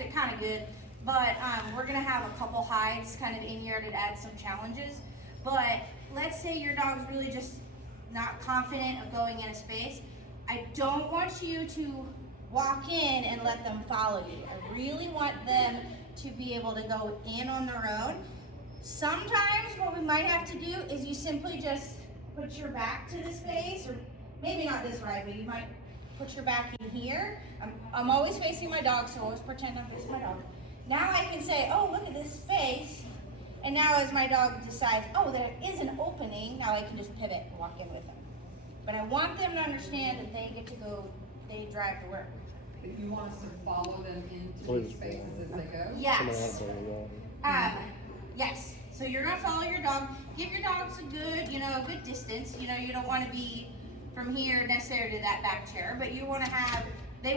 kept it kind of good, but we're gonna have a couple hides kind of in here to add some challenges. But let's say your dog's really just not confident of going in a space. I don't want you to walk in and let them follow you. I really want them to be able to go in on their own. Sometimes what we might have to do is you simply just put your back to the space, or maybe not this way, but you might put your back in here. I'm always facing my dog, so always pretend I'm facing my dog. Now I can say, oh, look at this space. And now as my dog decides, oh, there is an opening, now I can just pivot and walk in with them. But I want them to understand that they get to go, they drive to work. If you want us to follow them into these spaces as they go? Yes. Yes. So you're gonna follow your dog. Give your dogs a good, a good distance. You don't want to be from here necessarily to that back chair, but you want to have, they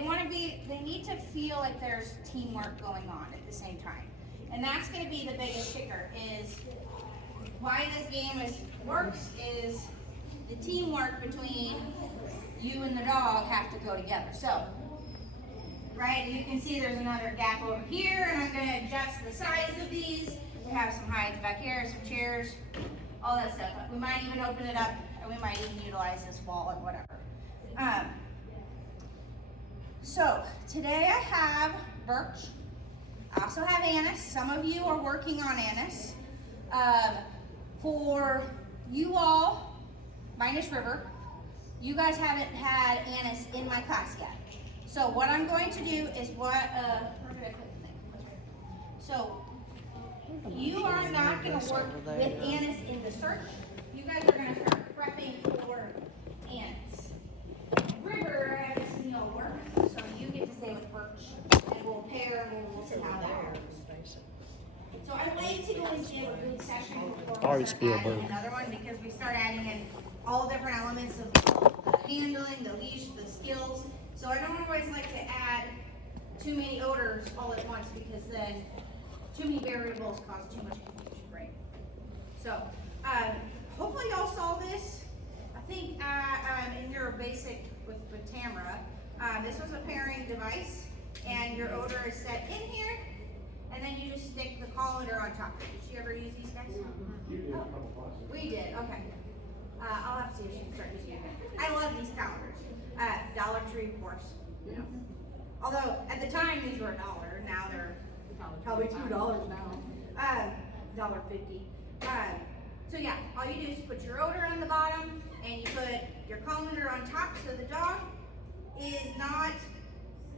need to feel like there's teamwork going on at the same time. And that's gonna be the biggest kicker, is why this game works is the teamwork between you and the dog have to go together. So, right, you can see there's another gap over here, and I'm gonna adjust the size of these. We have some hides back here, some chairs, all that stuff. We might even open it up, and we might even utilize this wall and whatever. So today I have Birch. I also have Annis. Some of you are working on Annis. For you all, minus River, you guys haven't had Annis in my class yet. So what I'm going to do is where did I put the thing? So you are not going to work with Annis in the search. You guys are going to start prepping for Annis. River, I have this work, so you get to stay with Birch, and we'll pair and we'll see how that works. So I like to go into a good session before we start adding another one, because we start adding in all different elements of the handling, the leash, the skills. So I don't always like to add too many odors all at once, because then too many variables cause too much confusion, right? So hopefully y'all saw this. I think in your basic with Tamara, this was a pairing device, and your odor is set in here, and then you just stick the colander on top. Did she ever use these guys? Oh, we did, okay. I'll have to see if she can start using it again. I love these calendars. Dollar Tree, of course. Although at the time these were $1, now they're probably $2 now. $1.50. So yeah, all you do is put your odor on the bottom, and you put your colander on top, so the dog is not,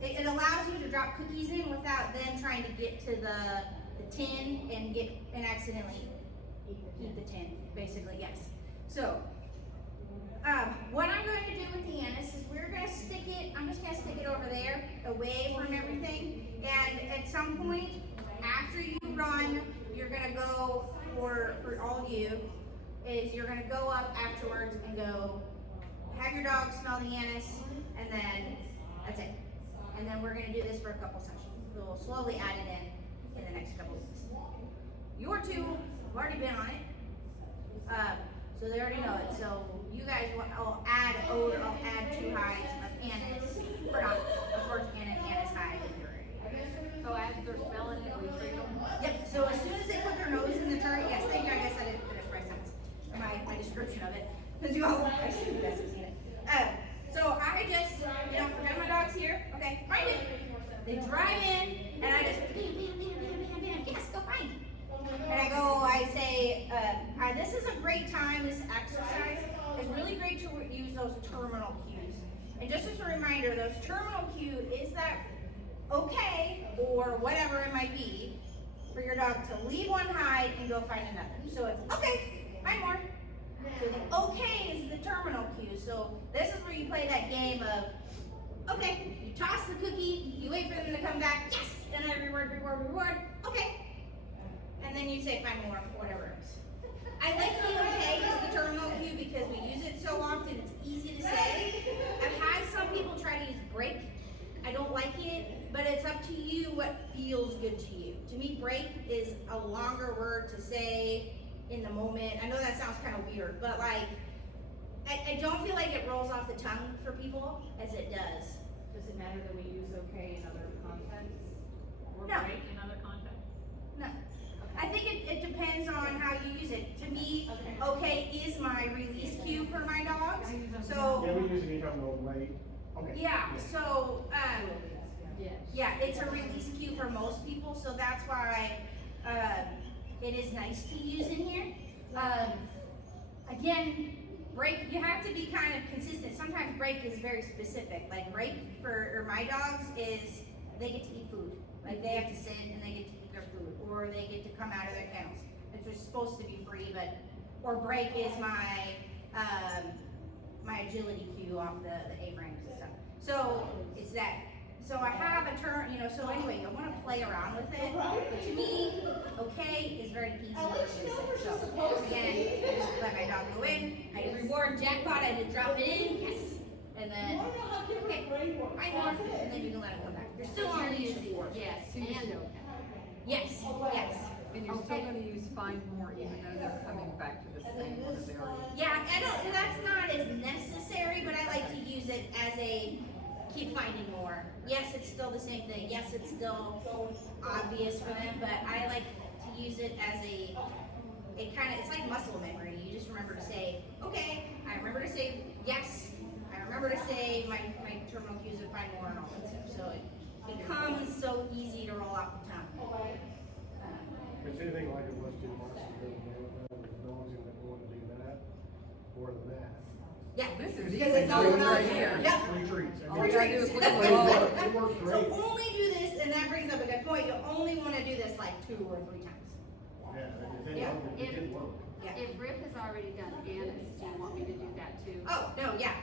it allows you to drop cookies in without them trying to get to the tin and accidentally eat the tin, basically, yes. So what I'm going to do with the Annis is I'm just going to stick it over there, away from everything, and at some point after you run, you're going to go, for all of you, is you're going to go up afterwards and go have your dog smell the Annis, and then that's it. And then we're going to do this for a couple sessions. We'll slowly add it in the next couple weeks. Your two have already been on it, so they already know it. So you guys, I'll add 2 hides of Annis, or not, of course, Annis hide. So as they're smelling it, we treat them? Yep, so as soon as they put their nose in the turret, yes, thank you, I guess I didn't finish my sentence, my description of it, because you all, I assume you guys have seen it. So I just, pretend my dog's here, okay, find it. They drive in, and I just, bam, yes, go find it. And I say, this is a great time, this exercise is really great to use those terminal cues. And just as a reminder, those terminal cue is that okay, or whatever it might be, for your dog to leave one hide and go find another. So it's, okay, find more. So the okay is the terminal cue. So this is where you play that game of, okay, you toss the cookie, you wait for them to come back, yes, and then reward, okay. And then you say find more, whatever it is. I like the okay as the terminal cue because we use it so often, it's easy to say. I've had some people try to use break. I don't like it, but it's up to you what feels good to you. To me, break is a longer word to say in the moment. I know that sounds kind of weird, but like, I don't feel like it rolls off the tongue for people as it does. Does it matter that we use okay in other contexts? on the weight. Okay. Yeah, so, Yes. yeah, it's a release cue for most people, so that's why, it is nice to use in here. Again, break, you have to be kind of consistent. Sometimes break is very specific. Like break for my dogs is they get to eat food. Like they have to sit and they get to eat their food, or they get to come out of their kennels. It's supposed to be free, but or break is my my agility cue off the A-frames and stuff. So it's that. So I have a turn, you know. So anyway, I want to play around with it. But to me, okay is very easy to use. So again, I just let my dog go in. I reward jackpot. I just drop it in, yes, and then okay, I know, and then you can let him come back. You're still on leash, of course. Yes, and okay. Yes, yes. And you're still gonna use find more even though they're coming back to the same one that they already. Yeah, I don't. That's not as necessary, but I like to use it as a keep finding more. Yes, it's still the same thing. Yes, it's still obvious for them, but I like to use it as a. It kind of it's like muscle memory. You just remember to say, okay. I remember to say yes. I remember to say my terminal cues and find more and all that stuff. So it becomes so easy to roll off the tongue. It's anything like it was 2 months ago, with the dogs in that want to do that, or the mat. Yeah, This is because easy. it's all Treats about right here. Yep. Free treats. I All mean, you gotta do is look at the Treats. roll. It worked So great. only do this, and that brings up a good point. You only want to do this like 2 or 3 times. Yeah, it did work. Yeah. If Rip has already done Annis, do you want me to do that too? Oh no, yeah,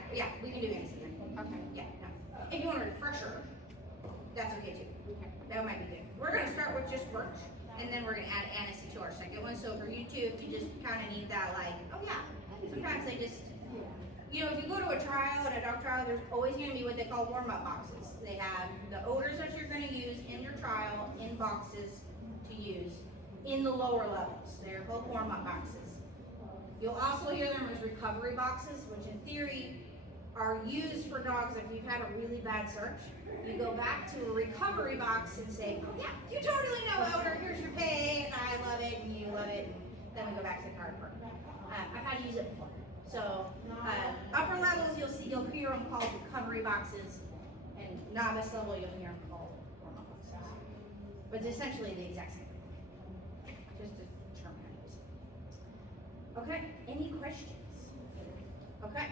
we can do anything. Okay. Yeah, no. If you want a refresher, that's okay too. Okay. That might be good. We're gonna start with just Birch, and then we're gonna add Annis to our second one. So for you two, if you just kind of need that, like, oh yeah, sometimes they just, you know, if you go to a trial, at a dog trial, there's always gonna be what they call warm-up boxes. They have the odors that you're gonna use in your trial in boxes to use in the lower levels. They're both warm-up boxes. You'll also hear them as recovery boxes, which in theory are used for dogs if you've had a really bad search. You go back to a recovery box and say, oh yeah, you totally know odor, here's your pay, and I love it, and you love it, and then we go back to the card part. I've had to use it before. So upper levels, you'll hear them called recovery boxes, and novice level, you'll hear them called warm-up boxes. But it's essentially the exact same thing, just a term I use. Okay, any questions? Okay,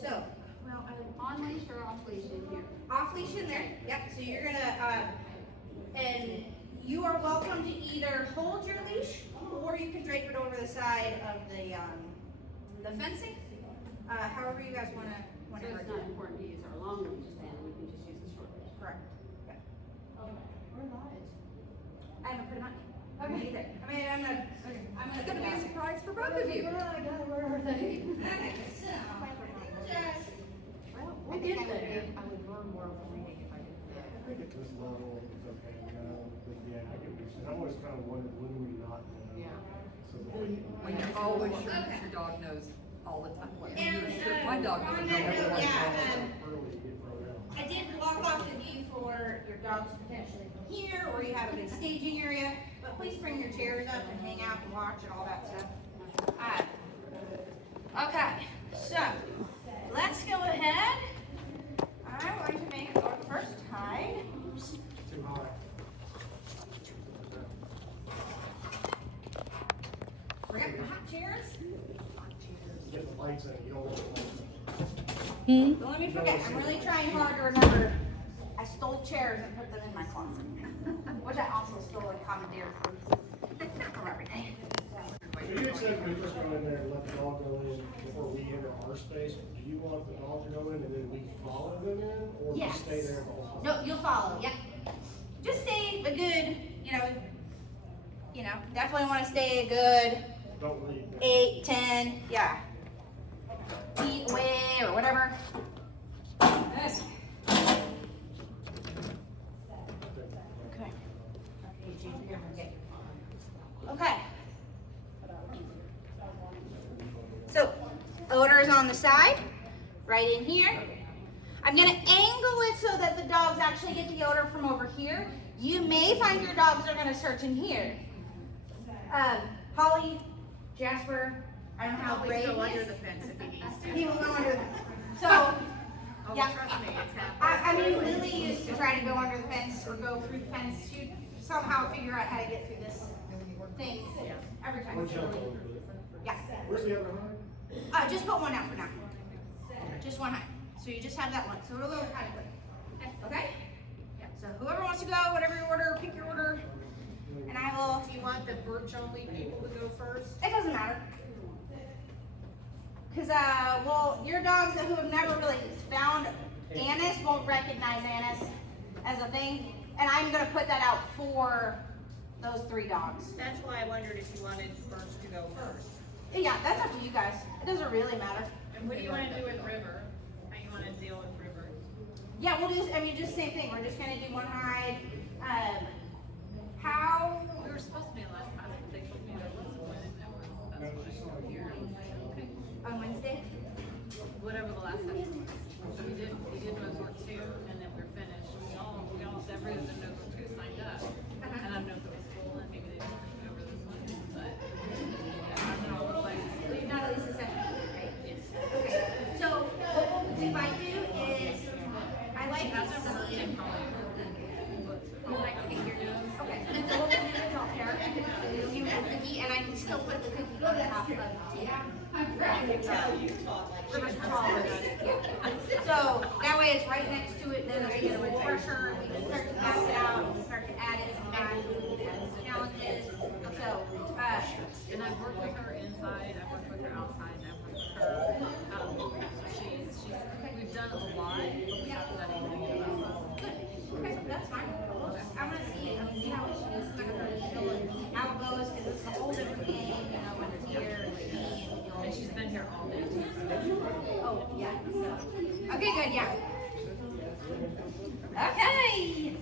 so, well, On leash or off leash in here? off leash in there, yep, so you're gonna, and you are welcome to either hold your leash, or you can drape it over the side of the fencing, however you guys wanna So do it's not it. important to use our long leash then, we can just use the short leash. Correct. Yeah. We're live. I haven't put it on yet. Okay. Either. I mean, I'm gonna. It's gonna be a surprise for both of you. Where are they? Okay, so, just, Well, I we'll think get there. I would learn more from reading if I did that. I think at this level, it's okay, you know, but yeah, I get what you're saying. I always kind of wondered, when do we not know? Yeah. So that we- When you're always sure that Okay. your dog knows all the time. Well, And, you're sure my dog on doesn't that know. note, yeah, Early to get thrown out. I did block off the view for your dogs potentially from here, or you have a good staging area, but please bring your chairs up and hang out and watch and all that stuff. Alright. Okay, so, let's go ahead. I'm going to make our first tide. Too high. We're gonna have hot chairs. Get the lights in, you don't want the lights Don't let me forget, I'm really trying hard to remember, I stole chairs and put them in my closet. Which I also stole and commandeered from everything. So you had said we just go in there and let the dog go in before we enter our space. Do you want the dog to go in and then we follow them in, or we Yes. stay there the whole time? No, you'll follow, yeah. Just stay a good, definitely wanna stay a good Don't leave. 8, 10, yeah. Feet away or whatever. Good. Okay. Okay. So, odor is on the side, right in here. I'm gonna angle it so that the dogs actually get the odor from over here. You may find your dogs are gonna search in here. Holly, Jasper, I don't know how brave he is. the fence if he needs He will go under the, so, Oh, Yeah. trust me, it's happening. I mean, Lily used to try to go under the fence or go through the fence. She'd somehow figure out how to get through this thing every time. We'll jump over it. Yeah. Where's the other high? Just put one out for now. Just one high. So you just have that one. So it'll go kind of quick. Okay? Yeah. So whoever wants to go, whatever your order, pick your order. And I will. Do you want the birch only people to go first? It doesn't matter. Because, well, your dogs who have never really found anise won't recognize anise as a thing. And I'm going to put that out for those 3 dogs. That's why I wondered if you wanted birch to go first. Yeah, that's up to you guys. It doesn't really matter. And what do you want to do with River? How you want to deal with River? Yeah, we'll do, I mean, just same thing. We're just going to do one hide. How, We were supposed to be last time, but they told me there wasn't one, and that was, that's why I'm here. Okay. on Wednesday? Whatever the last session was. So we did Nosework 2, and then we're finished. We almost every other Nosework 2 signed up. And I don't know if it was full, and maybe they just pushed me over this one, but, yeah, and I was like, Well, not at least a second, right? yes. Okay. So what we might do is, I like That's this. not really probably. You like to pick your nose? Okay. So what we'll do is I'll pair it. You'll give me a cookie, and I can still put the cookie on top of the tea. I can tell you talk like River's taller than it. Yeah. So that way it's right next to it, then I get a refresher, we can start to pass it out, we can start to add it sometimes, we can add some challenges. So, And I've worked with her inside, I've worked with her outside, and I've worked with her, so we've done a lot, but we haven't done anything about it. good. Okay, that's fine. I'm gonna see how it goes, I'm gonna show it how it goes, because it's a whole different game, you know, when it's here, and it's me, and And she's been here all day too. oh, yeah. So. Okay, good, yeah. Okay.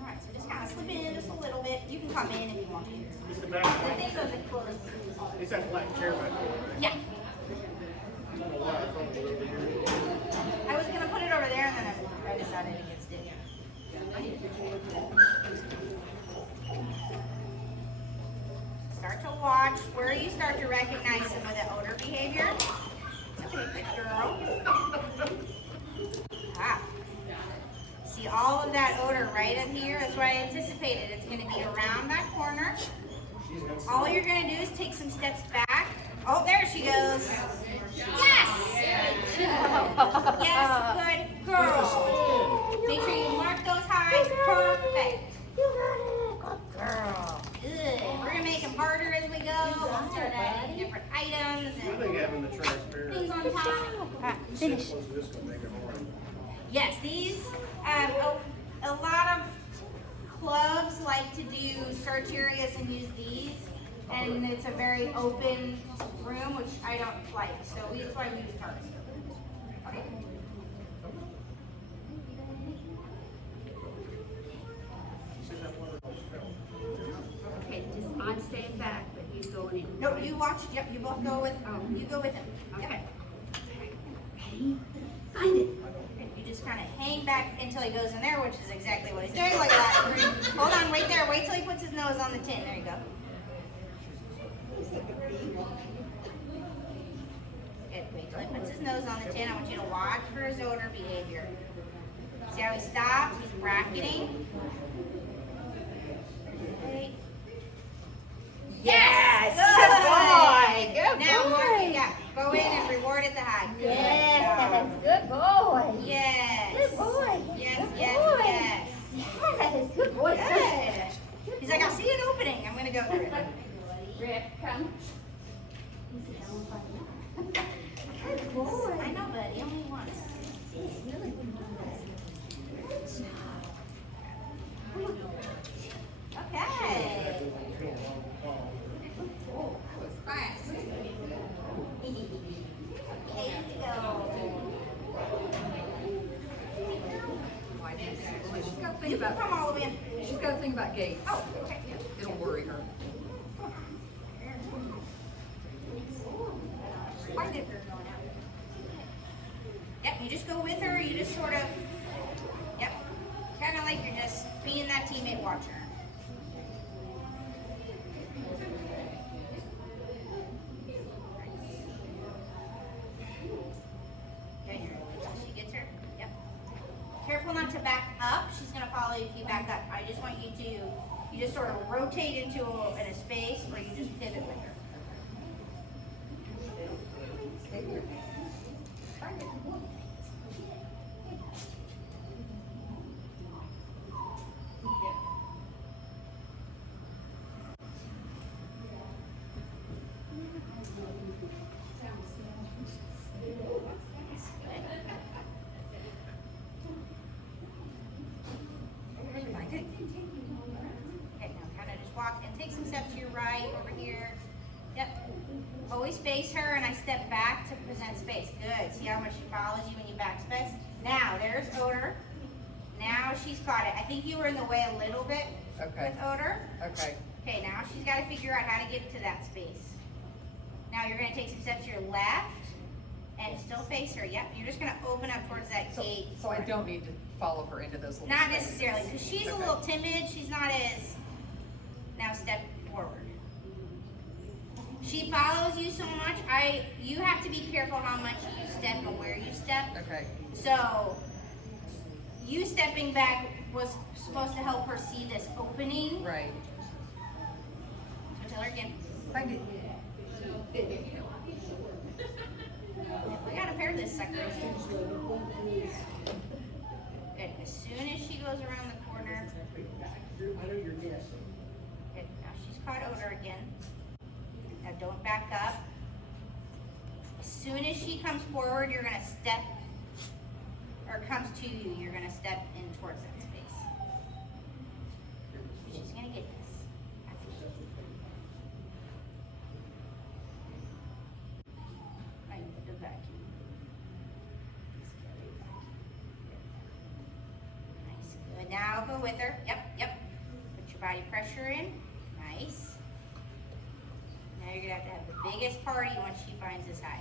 Alright, so just kind of slip in just a little bit. You can come in if you want to. It's the The back. thing doesn't close. It's that black chair back there. Yeah. I don't know why I thought it was over here. I was gonna put it over there and then I decided against it. Start to watch where you start to recognize some of the odor behavior. Okay, good girl. Ah. See all of that odor right in here? That's what I anticipated. It's gonna be around that corner. All you're gonna do is take some steps back. Oh, there she goes. Yes! Yes, good girl. Make sure you mark those highs. Perfect. You got it. Good girl. Good. We're gonna make them harder as we go. We'll start adding different items I and think having the transparent things on top. finish ones is just gonna make it hard. Yes, these, a lot of clubs like to do search areas and use these. And it's a very open room, which I don't like. So that's why we use ours. Okay. Okay, just, I'm staying back, but he's going in. No, you watch. Yep, you both go with. You go with him. Okay. Ready? Find it. And you just kind of hang back until he goes in there, which is exactly what he's doing. Like that. Hold on, wait there. Wait till he puts his nose on the tin. There you go. Good. Wait till he puts his nose on the tin. I want you to watch for his odor behavior. See how he stops? He's bracketing. Okay. Yes! Good boy! Good Now, boy. Mark, yeah, go in and reward at the high. Good Yes, job. good boy. Yes. Good boy. Yes, Good yes, boy. yes. Yes, good boy. Good. He's like, I'll see an opening. I'm gonna go through it. Rick, come. Good boy. I know, buddy. Only once. He's really good boy. Okay. Oh, that was fast. Okay, go. She's got to think You can about, come all the way in. she's got to think about gates. Oh, okay. Yeah. It'll worry her. Why did her going out? Yep, you just go with her, you just sort of, yep. Kind of like you're just being that teammate watcher. careful not to back up. She's gonna follow you if you back up. I just want you to, you just sort of rotate into in a space where you just pivot with her. Okay, now kind of just walk and take some steps to your right over here. Yep. Always face her and I step back to present space. Good. See how much she follows you when you back space? Now there's Odor. Now she's caught it. I think you were in the way a little bit Okay. with Odor. Okay. Okay, now she's got to figure out how to get to that space. Now you're going to take some steps to your left and still face her. Yep, you're just going to open up towards that gate. So I don't need to follow her into those little Not spaces. necessarily, because she's a Okay. little timid. She's not as. Now step forward. She follows you so much. You have to be careful how much you step and where you step. Okay. So you stepping back was supposed to help her see this opening. Right. So tell her again. Find it. We gotta pair this sucker. Good. As soon as she goes around the corner. Good. Now she's caught Odor again. Now don't back up. As soon as she comes forward, you're gonna step, or comes to you, you're gonna step in towards that space. She's gonna get this. I need the vacuum. Nice, good. Now go with her. Yep. Put your body pressure in. Nice. Now you're gonna have the biggest party once she finds this high.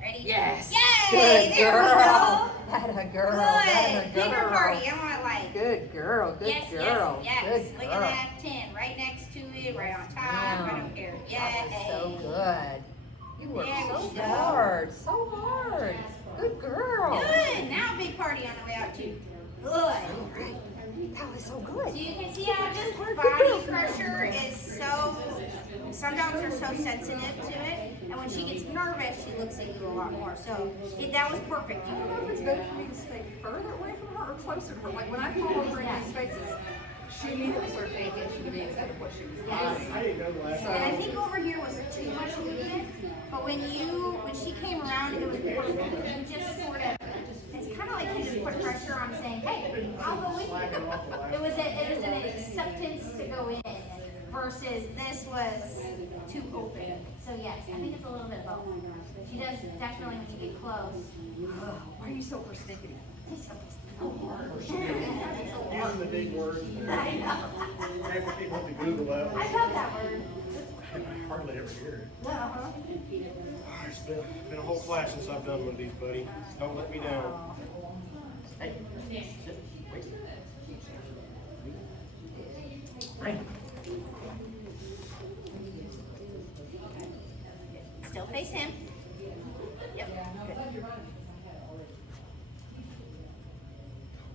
Ready? Yes. Yay! Good There we girl. go. That a girl. Good. That a girl. Bigger party. I want like. Good girl. Good Yes, girl. yes. Good Look girl. at that 10. Right next to it, right on top. Damn. I don't care. That Yay. was so good. You worked There so we go. hard. So hard. Good girl. Good. Now big party on the way out too. Good. That was so good. So you can see how just body pressure is so, some dogs are so sensitive to it. And when she gets nervous, she looks at you a lot more. So that was perfect. I don't know if it's better for me to stay further away from her or closer to her. Like when I fall over in these spaces, she immediately started paying attention to me instead of what she was doing. I didn't know the last And I time. think over here was too much movement, but when she came around, it was perfect. You just sort of, it's kind of like you just put pressure on saying, hey, I'll go with you. It was an acceptance to go in versus this was too open. So yes, I think it's a little bit of both. She does definitely when you get close. Why are you so persnickety? Using the big words. I know. Half the people have to Google that. I love that word. I hardly ever hear it. Uh-huh. It's been a whole class since I've done one of these, buddy. Don't let me down. Hey, sit, wait. Right. Still face him. Yep. Good.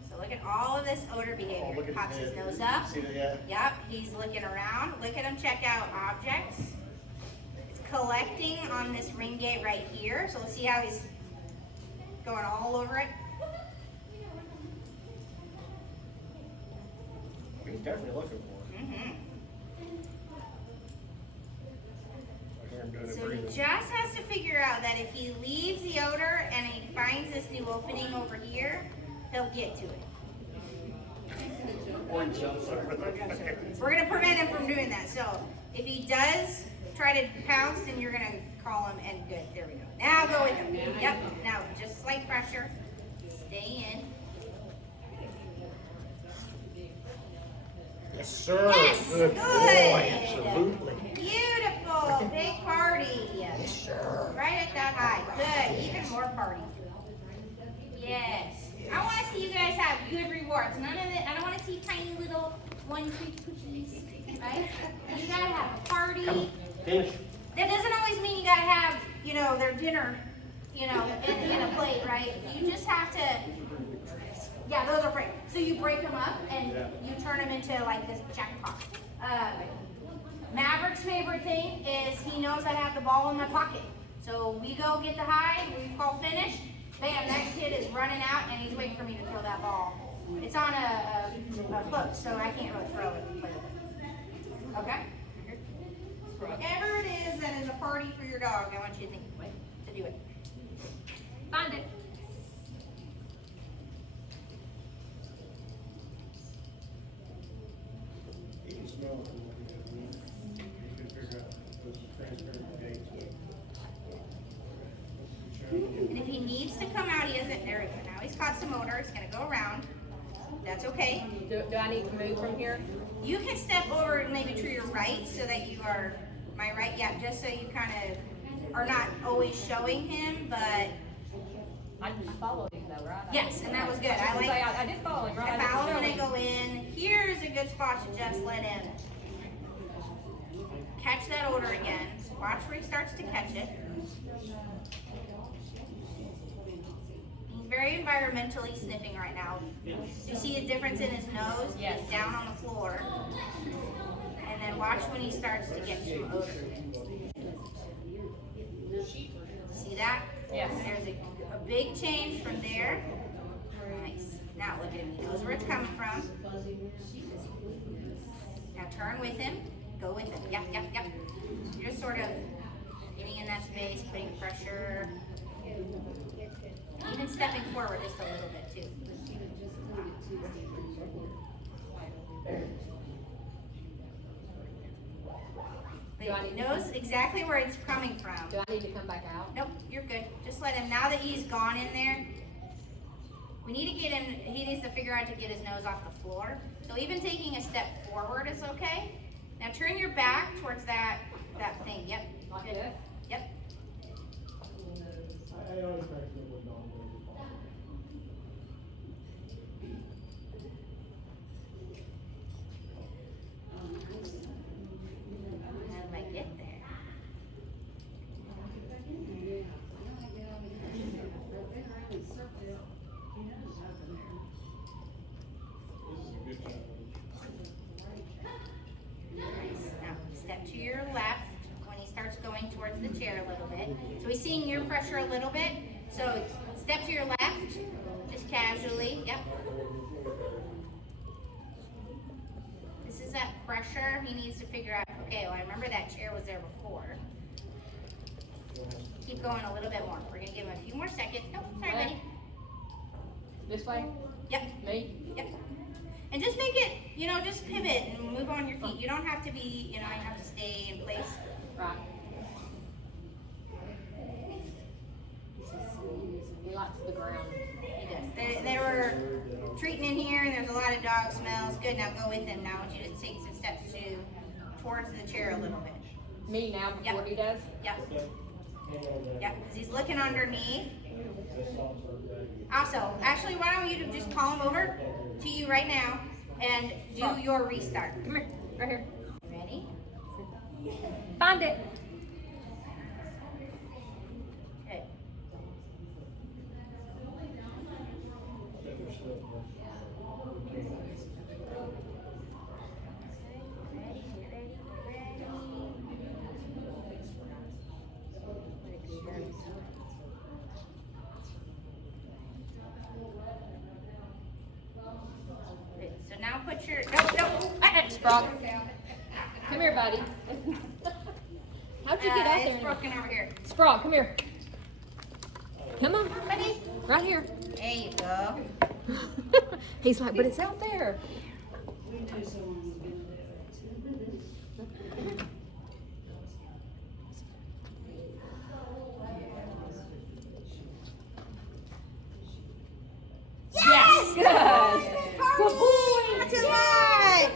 So look at all of this odor Oh, behavior. look at Pops his his head. nose up. See that? Yeah. Yep, he's looking around. Look at him check out objects. It's collecting on this ring gate right here. So let's see how he's going all over it. He's definitely looking for it. Mm-hmm. I hear him doing it So he breathing. just has to figure out that if he leaves the odor and he finds this new opening over here, he'll get to it. Or he jumps over the We're gonna prevent him from doing that. So if he does try to pounce, then you're gonna call him and good. There we go. Now go with him. Yep. Now just slight pressure. Stay in. Yes, sir. Yes, Good good. boy. Absolutely. Beautiful. Big party. Sure. Right at that high. Good. Even more party. Yes. I want to see you guys have good rewards. None of it. I don't want to see tiny little one-treat cookies. Right? You gotta have a party. Finish. That doesn't always mean you gotta have, their dinner, in a plate, right? You just have to. Yeah, those are great. So you break them up and you turn them into like this jackpot. Maverick's favorite thing is he knows I have the ball in my pocket. So we go get the high, we call finish, bam, that kid is running out and he's waiting for me to throw that ball. It's on a hook, so I can't really throw it and play with it. Okay? Whatever it is that is a party for your dog, I want you to think to do it. Find it. You can smell it from looking at me. You can figure out those transparent gates. And if he needs to come out, he doesn't. There we go. Now he's caught some odor. He's gonna go around. That's okay. Do I need to move from here? You can step over maybe to your right so that you are my right. Yeah, just so you kind of are not always showing him, but I followed him though, right? yes, and that was good. I like. I did follow him, right? I follow him when I go in. Here's a good spot to just let him catch that odor again. Watch where he starts to catch it. He's very environmentally sniffing right now. You see a difference in his nose? Yes. He's down on the floor. And then watch when he starts to get some odor. See that? Yes. There's a big change from there. Nice. Now look at him. He knows where it's coming from. Now turn with him. Go with him. Yep, yep, yep. You're just sort of getting in that space, putting pressure. Even stepping forward just a little bit too. But he knows exactly where it's coming from. Do I need to come back out? Nope, you're good. Just let him, now that he's gone in there, we need to get him, he needs to figure out to get his nose off the floor. So even taking a step forward is okay. Now turn your back towards that thing. Yep. Like Good. this? Yep. I always recommend when Dawn goes to ball. How do I get there? Now step to your left when he starts going towards the chair a little bit. So he's seeing your pressure a little bit. So step to your left, just casually. Yep. This is that pressure he needs to figure out. Okay, well I remember that chair was there before. Keep going a little bit more. We're gonna give him a few more seconds. Oh, sorry, buddy. This way? Yep. Me? Yep. And just make it, just pivot and move on your feet. You don't have to be, you have to stay in place. Right. He likes the ground. He does. They were treating in here, and there's a lot of dog smells. Good, now go with him. Now I want you to take some steps towards the chair a little bit. Me now before Yep. he does? Yep. Hang on there. Yep, because he's looking underneath. This salt's hurt bad. Also, actually, why don't you just call him over to you right now and do your restart. Come here. Right here. Ready? Find it. Okay. Okay, so now put your, no, Frog. Come here, buddy. How'd you get out there? It's broken over here. Sprague, come here. Come on. Buddy, Right here. there you go. He's like, but it's out there. Yes! Good. Good boy! That's a lot!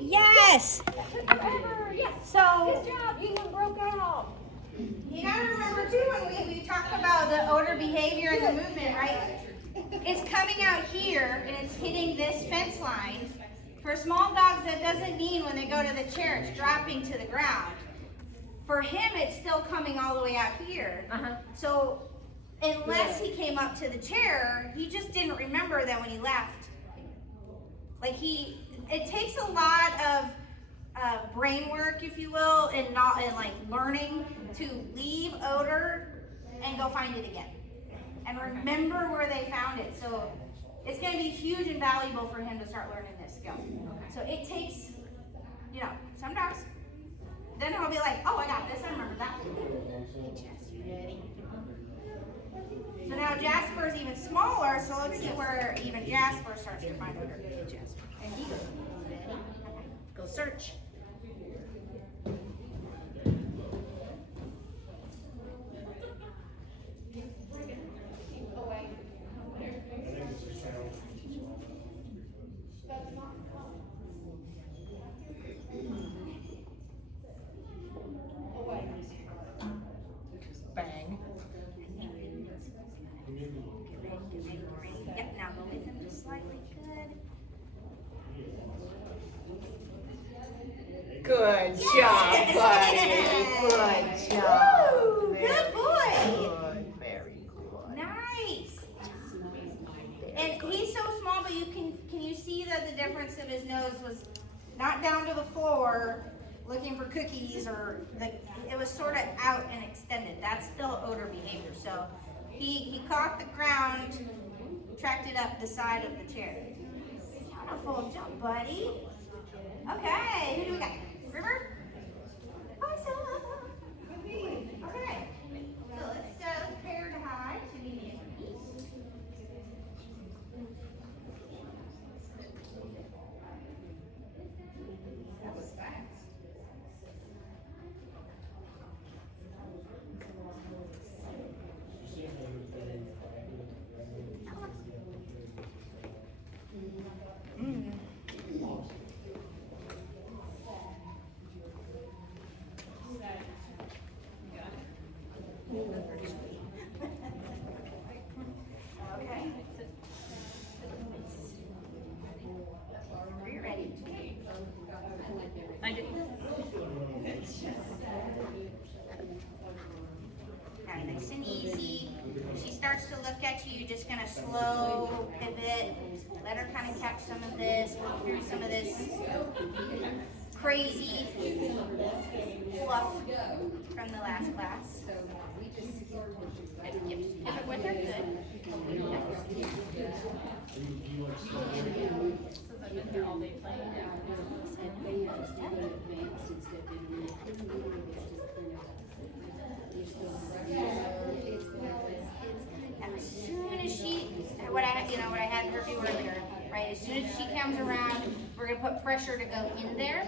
Yes! Forever. Yes. So, Good job. You even broke out. you gotta remember too when we talked about the odor behavior and the movement, right? It's coming out here and it's hitting this fence line. For small dogs, that doesn't mean when they go to the chair, it's dropping to the ground. For him, it's still coming all the way out here. Uh-huh. So, unless he came up to the chair, he just didn't remember that when he left, Like it takes a lot of brain work, if you will, and like learning to leave odor and go find it again. And remember where they found it. So it's going to be huge and valuable for him to start learning this skill. So it takes, some dogs. Then he'll be like, oh, I got this. I remember that. Ready? So now Jasper's even smaller. So let's see where even Jasper starts to find odor. Jasper. And he goes, ready? Go search. Bang. Yep, now go with him just slightly. Good. Good job, buddy. Good job. Woo, good boy. Good. Very good. Nice. And he's so small, but can you see that the difference of his nose was not down to the floor looking for cookies, or it was sort of out and extended. That's still odor behavior. So he caught the ground, tracked it up the side of the chair. Beautiful job, buddy. Okay, who do we got? River? Awesome. Okay. So let's pair to high to be that was fast. Okay. Are you ready? I did. Alright, nice and easy. If she starts to look at you, you're just gonna slow pivot. Let her kind of catch some of this, work through some of this crazy fluff from the last class. Pivot with her, good. Since I've been here all day playing. As soon as what I had her do earlier, right? As soon as she comes around, we're gonna put pressure to go in there.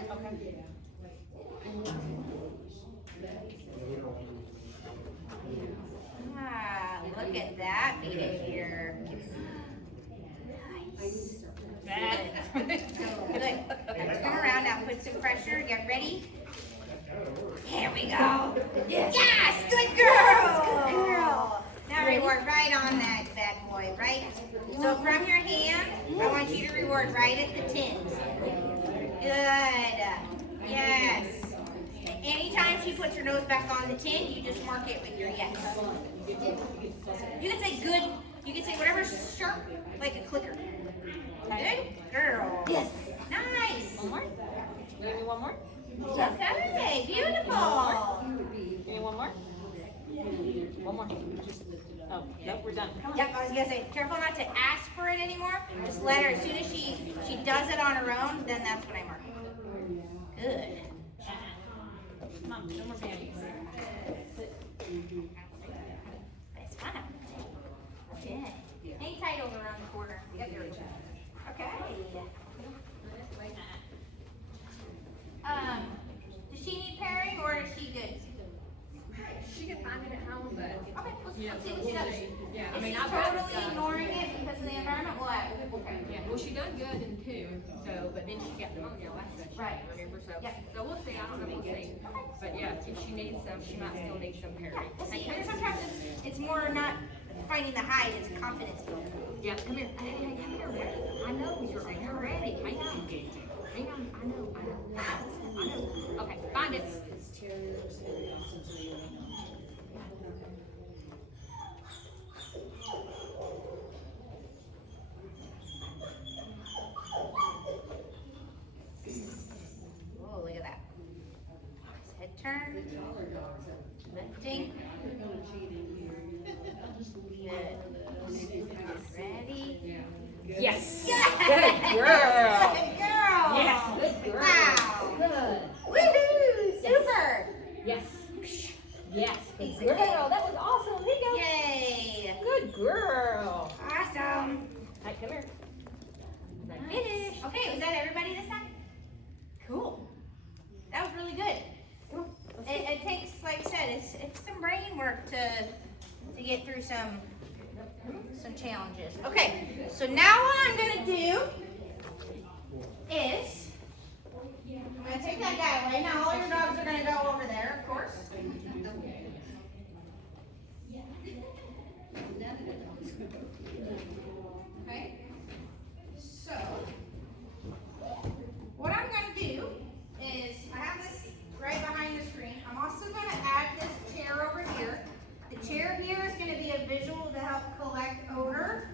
Ah, look at that behavior. Nice. Good. Now turn around. Now put some pressure. Get ready. Here we go. Yes, good girl. Good girl. Now reward right on that bad boy, right? So from your hand, I want you to reward right at the tins. Good. Yes. Anytime she puts her nose back on the tin, you just mark it with your yes. You can say good. You can say whatever's sharp, like a clicker. Good girl. Yes. Nice. One more? You give me one more? Okay, beautiful. Give me one more? One more. Oh, nope, we're done. Yep, I was gonna say, careful not to ask for it anymore. Just let her, as soon as she does it on her own, then that's when I mark it. Good. Come on, no more bandies. It's fun. Okay. Hang tight over around the corner. Yep, there we go. Okay. Does she need pairing or is she good? She can find it at home, but. Okay, let's Yeah, see what she does. Yeah, I If mean, she's I've got. totally ignoring it because of the environment, we'll add it. Okay. Yeah, well, she done good in two, so, but then she got pneumonia last session. Right. Remember, so. Yep. So we'll see, I don't know, we'll see. But yeah, if she needs some, she might still need some Yeah, pairing. we'll see. And sometimes it's more not finding the hide, it's confidence building. Yeah, come here. Hey, come here. I know you're ready. Hang on. Hang on. I know. Okay, find it. Lifting. Good. Ready? Yes. Good girl. Good girl. Yes, good girl. Wow. Good. Woohoo! Super. Yes. Yes. Piece Good of girl. That was awesome. Here you go. Yay. Good girl. Awesome. Hey, come here. Finish. Okay, was that everybody this time? Cool. That was really good. It takes, like I said, it's some brain work to get through some challenges. Okay, so now what I'm gonna do is I'm gonna take that guy away. Now all your dogs are gonna go over there, of course. Okay. So what I'm gonna do is I have this right behind the screen. I'm also gonna add this chair over here. The chair here is gonna be a visual to help collect odor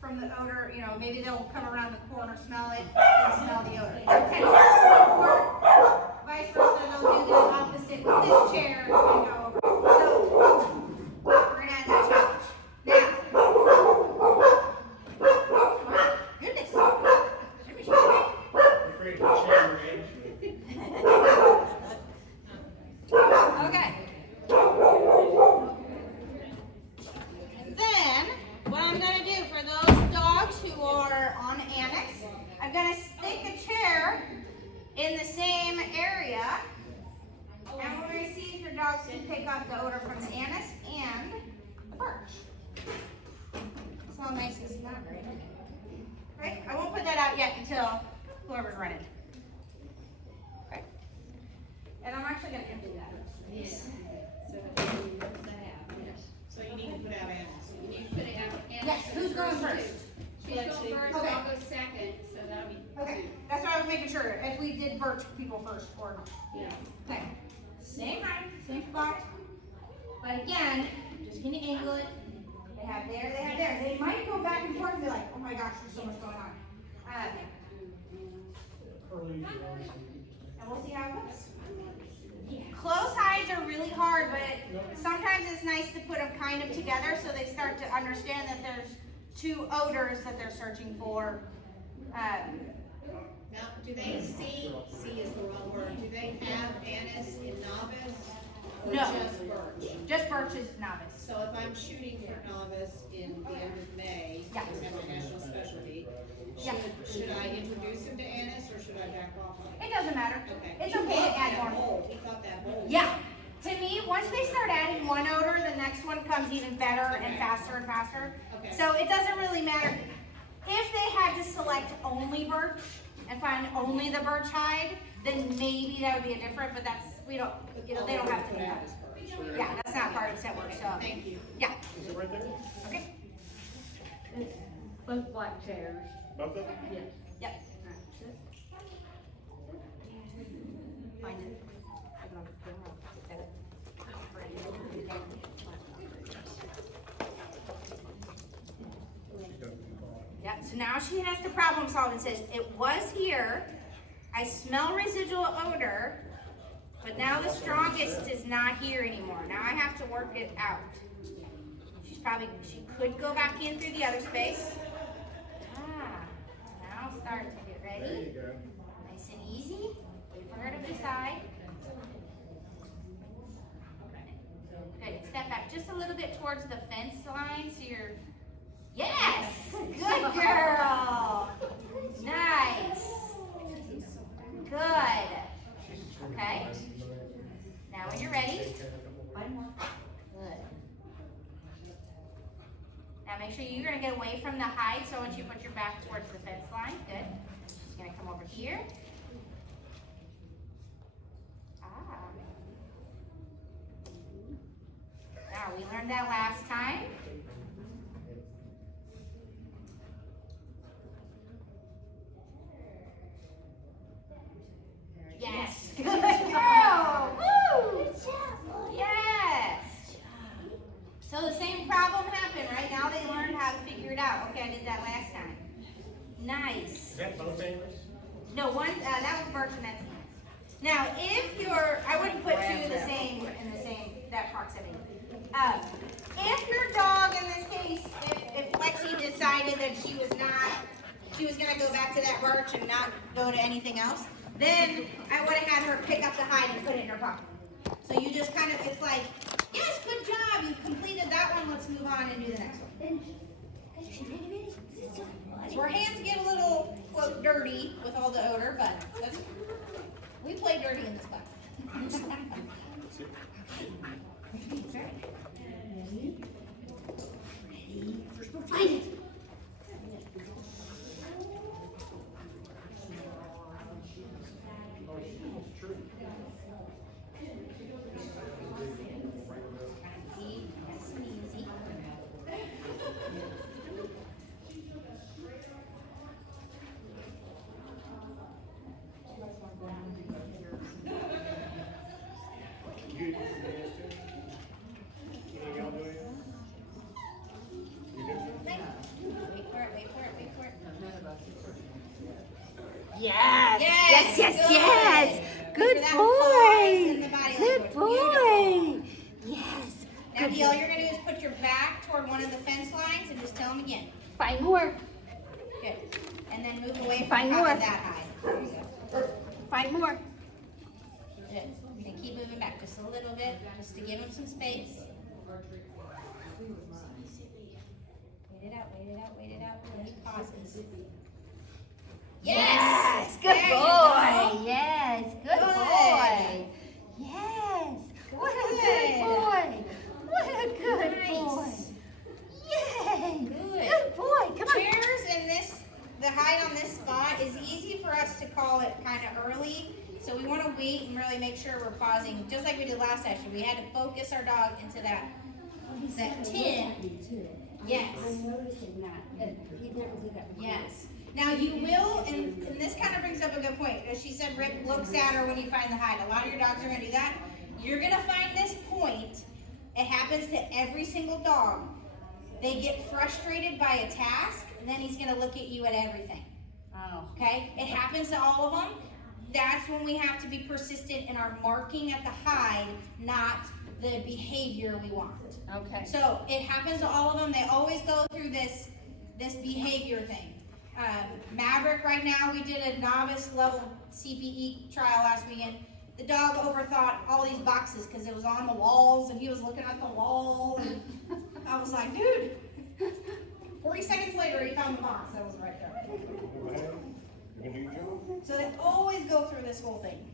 from the odor, you know, maybe they'll come around the corner, smell it, and smell the odor. Okay. Or vice versa, they'll do the opposite with this chair and go over. So we're gonna add that challenge. Now, goodness. Should we show it? We created a chair range. Okay. And then, what I'm going to do for those dogs who are on annex, I'm going to stick a chair in the same area. And we're going to see if your dogs can pick up the odor from the anise and the birch. Smell nice and snug, right? Right? I won't put that out yet until whoever's running. Okay. And I'm actually going to empty that. Yes. So you need to put out animals. You need to put it out. Yes, who's going first? She's going first, Okay. I'll go second, so that'll be. Okay, that's what I was making sure, if we did birch people first or not. Yeah. Okay, same height, same spot. But again, just gonna angle it. They have there, they have there. They might go back and forth and be like, oh my gosh, there's so much going on. Curly, And we'll see how it goes. Close hides are really hard, but sometimes it's nice to put them kind of together so they start to understand that there's two odors that they're searching for. Now, do they see is the wrong word, do they have anise in novice? Or No. just birch? Just birch is novice. So if I'm shooting for novice in the end of May, Yeah. for national specialty, Yeah. should I introduce him to anise or should I back off on it? It doesn't matter. Okay. It's He okay to thought add that more. whole- He thought that whole. Yeah. To me, once they start adding one odor, the next one comes even better and faster and faster. Okay. So it doesn't really matter. If they had to select only birch and find only the birch hide, then maybe that would be a different, but that's, we don't, you know, they don't have to Put do out that. as birch. Yeah, that's not part of set work, so, Thank you. yeah, is it right there? okay, Both black chairs. Both of them? Yes. yep. Find it. Yep, so now she has to problem solve and says, it was here, I smell residual odor, but now the strongest is not here anymore. Now I have to work it out. She could go back in through the other space. Now start to get There ready. you go. Nice and easy. Wait for her to decide. Good, step back just a little bit towards the fence line so you're, yes, good girl. Nice. Good. Okay. Now when you're ready, good. Now make sure you're gonna get away from the hide, so once you put your back towards the fence line, good. She's gonna come over here. Now, we learned that last time. Yes, good girl. Woo! Yes. So the same problem happened, right? Now they learned how to figure it out. Okay, I did that last time. Nice. Is that both animals? No, one, that was birch and that's Now, if you're, I wouldn't put two in the same, that proximity. If your dog, in this case, if Lexi decided that she was gonna go back to that birch and not go to anything else, then I would have had her pick up the hide and put it in her pocket. So you just kind of, it's like, yes, good job, you completed that one, let's move on and do the next one. So our hands get a little, quote, dirty with all the odor, but that's, we play dirty in this class. Find it. Easy, nice and easy. You, y'all do it? You do? Wait for it, wait for it, wait for it. Yes. Yes, Yes. good. Yes. Look Good for that pause in the boy. body Good language. boy. Yes. Now, Dee, all you're gonna do is put your back toward one of the fence lines and just tell them again. Find more. Good. And then move away from Find top more. of that hide. There you go. Find more. Good. And keep moving back just a little bit, just to give him some space. Wait it out, wait it out, wait it out. When he pauses. Yes! Good There you boy. go. Yes. Good boy. Yes. What a good boy. What a good boy. Nice. Yay. Good. Good boy. Come on. Chairs and the hide on this spot is easy for us to call it kind of early. So we want to wait and really make sure we're pausing, just like we did last session. We had to focus our dog into that tin. Yes. I'm noticing that he never did that before. Yes. Now you will, and this kind of brings up a good point. As she said, Rick looks at her when you find the hide. A lot of your dogs are going to do that. You're going to find this point. It happens to every single dog. They get frustrated by a task, and then he's going to look at you at everything. Oh. Okay? It happens to all of them. That's when we have to be persistent in our marking at the hide, not the behavior we want. Okay. So it happens to all of them. They always go through this behavior thing. Maverick right now, we did a novice level CPE trial last weekend. The dog overthought all these boxes because it was on the walls and he was looking at the wall. And I was like, dude, 40 seconds later he found the box that was right there. You can do your job. So they always go through this whole thing.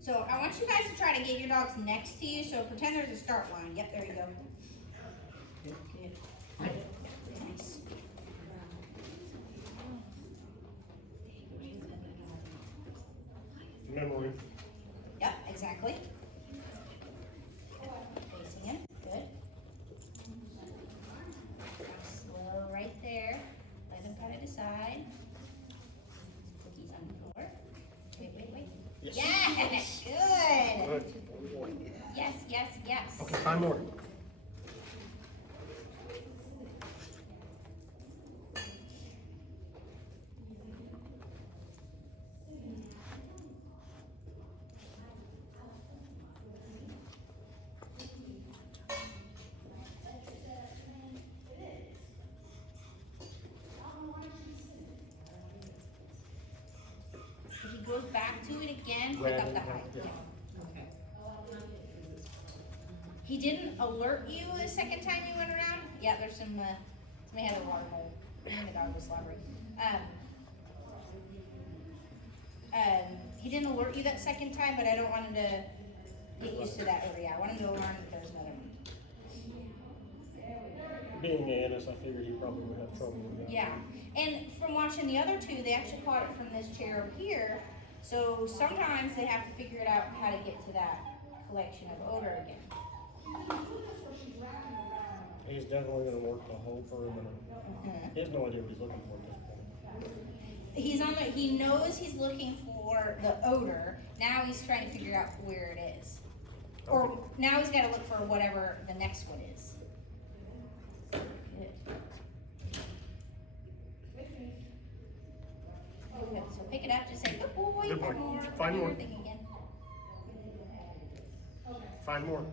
So I want you guys to try to get your dogs next to you. So pretend there's a start line. Yep, there you go. Good. Nice. Memory. Yep, exactly. Facing him. Good. Slow right there. Let him kind of decide. Cookies on the floor. Wait. Yes. Good. Good. Yes. Okay, 5 more. If he goes back to it again, pick up the hide. Yeah. Okay. He didn't alert you the second time you went around? Yeah, there's some, somebody had a water bowl. And the dog was slobbering. He didn't alert you that second time, but I don't want him to get used to that area. I want him to alarm if there's another one. Being Annis, I figured he probably would have trouble with that. Yeah, and from watching the other two, they actually caught it from this chair up here. So sometimes they have to figure it out how to get to that collection of odor again. He's definitely gonna work the whole perimeter. He has no idea what he's looking for at this point. He knows he's looking for the odor. Now he's trying to figure out where it is. Or now he's got to look for whatever the next one is. Good. more. Find more. Think again. Find more.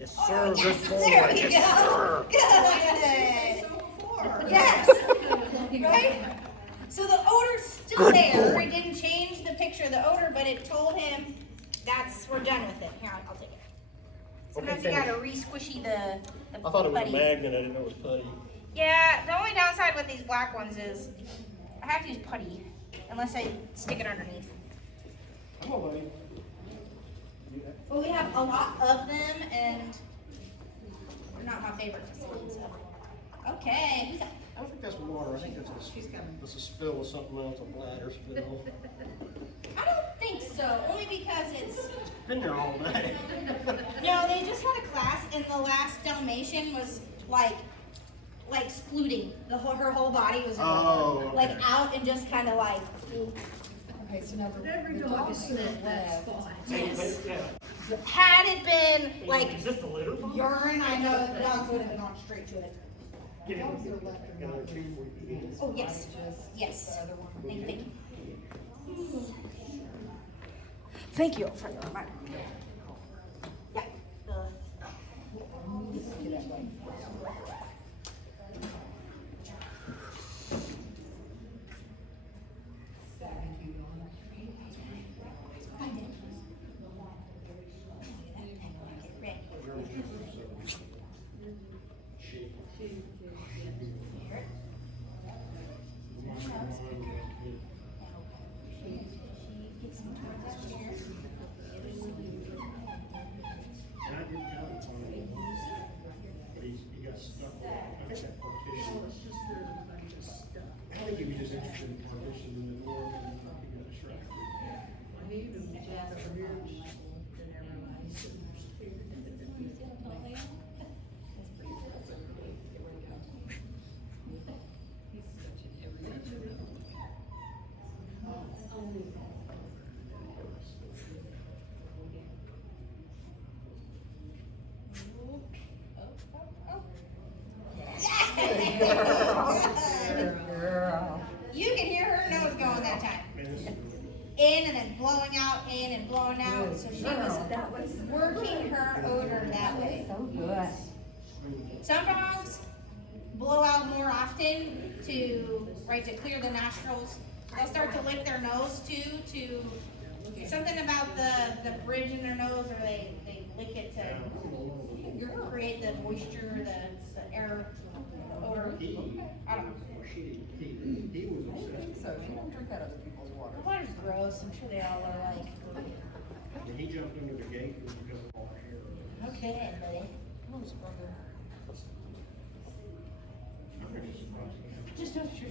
Yes, Oh, sir. yes, Good boy. there we Yes, go. sir. Good. Yes. Right? So the odor's still Good there. boy. It didn't change the picture of the odor, but it told him we're done with it. Here, I'll take it. Sometimes you finish. gotta re-squishy the I thought it was a putty. magnet. I didn't know it was putty. Yeah, the only downside with these black ones is I have to use putty unless I stick it underneath. I'm all ready. But we have a lot of them, and they're not my favorite to see. So. Okay, who's that? I don't think that's water. I think that's a spill of something else, a bladder spill. I don't think so, only because it's. Been there all day. No, they just had a class, and the last Dalmatian was like splooting. Her whole body was Oh, okay. like out and just kind of like. Okay, so now the dog is still left. Yes. Yeah. Had it been like Is this the litter box? urine, I know the dogs would have gone straight to it. Give it. Dogs are left or not. Oh yes, yes. The other one. Thank you. Thank you for the reminder. Yeah. He got stuck. I think that partition. I think he was just interested in partition in the door and he got distracted. You can hear her nose going that time. Man, this is really In and then blowing out, in and blowing out. So she was working her odor that way. So good. Some dogs blow out more often to clear the nostrils. They'll start to lick their nose too, to something about the bridge in their nose, or they lick it to create the moisture, the air odor. I don't know. he was obsessed. So she don't drink out other people's water. The water's gross. I'm sure they all are like, And he jumped under the gate because of all the hair. okay, buddy. Come on, brother. Just don't shoot.